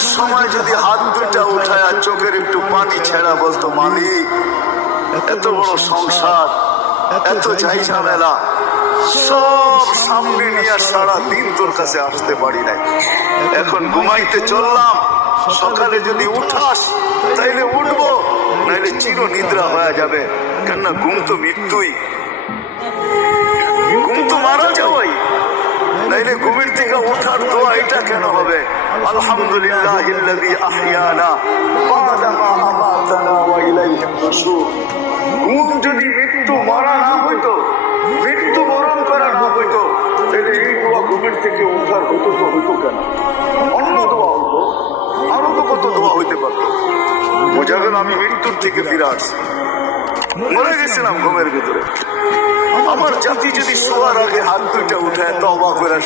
ঘুমের সময় যদি হাত দুটা উঠায় আর চোখের একটু পানি ছেড়া বলতো, মালিক এত বড় সংসার, এত যাই ঝামেলা সব সামনে নিয়ে সারা দিন তোর কাছে আসতে পারি নাই, এখন ঘুমাইতে চললাম, সকালে যদি উঠাস তাইলে উঠবো, নাইলে চির নিদ্রা হয়ে যাবে। কেননা ঘুম তো মৃত্যুই, ঘুম তো মারা যাওয়াই, নাইলে ঘুমের থেকে ওঠার দোয়া এটা কেন হবে? আলহামদুলিল্লাহিল্লাযী আহইয়ানা বা'দামা আমাতানা ওয়া ইলাইহিন নুশুর। ঘুম যদি মৃত্যু মারা না হইতো, মৃত্যু বরণ করা না হইতো, তাহলে এই দোয়া ঘুমের থেকে ওঠার হতো তো হইতো কেন? অন্য দোয়া হইতো, আরো তো কত দোয়া হইতে পারতো। বোঝা গেল আমি মৃত্যুর থেকে ফিরে আসছি, মরে গেছিলাম ঘুমের ভিতরে। আমার জাতি যদি শোয়ার আগে হাত দুইটা উঠে তওবা করে